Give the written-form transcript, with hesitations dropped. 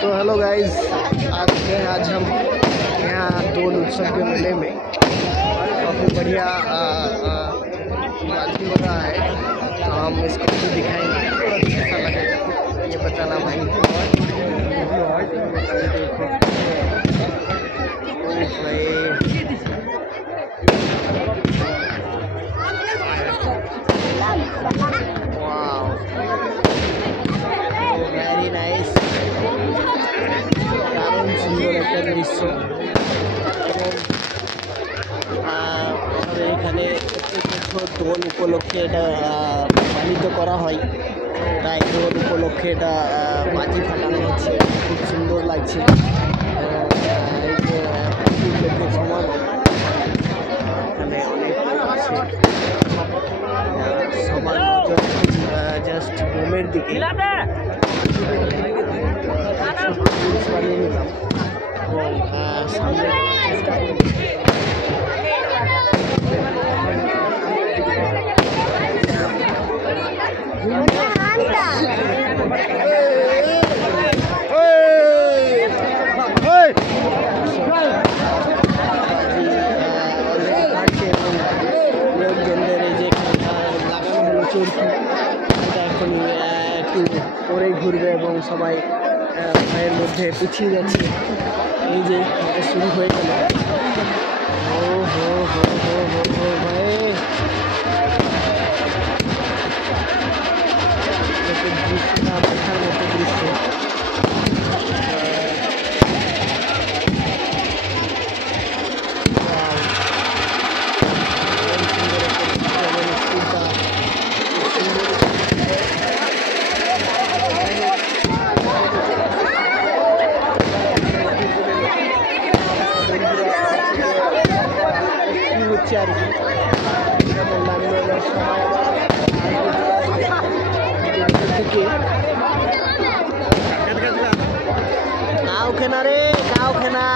तो hello guys, आज हम यहाँ दोल उत्सव के मेले में काफ़ी बढ़िया बाजी हो रहा है। तो हम इसको भी दिखाएंगे और कैसा लगेगा ये बताना भाई। वेरी नाइस, দারুণ সুন্দর একটা দৃশ্য। আমাদের এখানে প্রত্যেক বছর দোল উপলক্ষে এটা পালিত করা হয়। তাই দোল উপলক্ষে এটা বাজি ফাটানো হচ্ছে, খুব সুন্দর লাগছে। এই যে লোকের সমাজ এখানে অনেক লোক আছে, সবার জাস্ট বোমের দিকে বানিয়ে নিলাম এবং সামনে লোকজনদের এই যে লাগানো হলো চরকি, এটা এখন একটু পরেই ঘুরবে এবং সবাই ভয়ের মধ্যে পিছিয়ে যাচ্ছে। এই যে এটা শুরু হয়ে গেল। ও হো হো হো হো হো ভাই, দৃশ্যটা দেখার মতো দৃশ্য। হচ্ছে আর কি বললাম, সবাই থেকে কাউকে না রে, কাউকে না।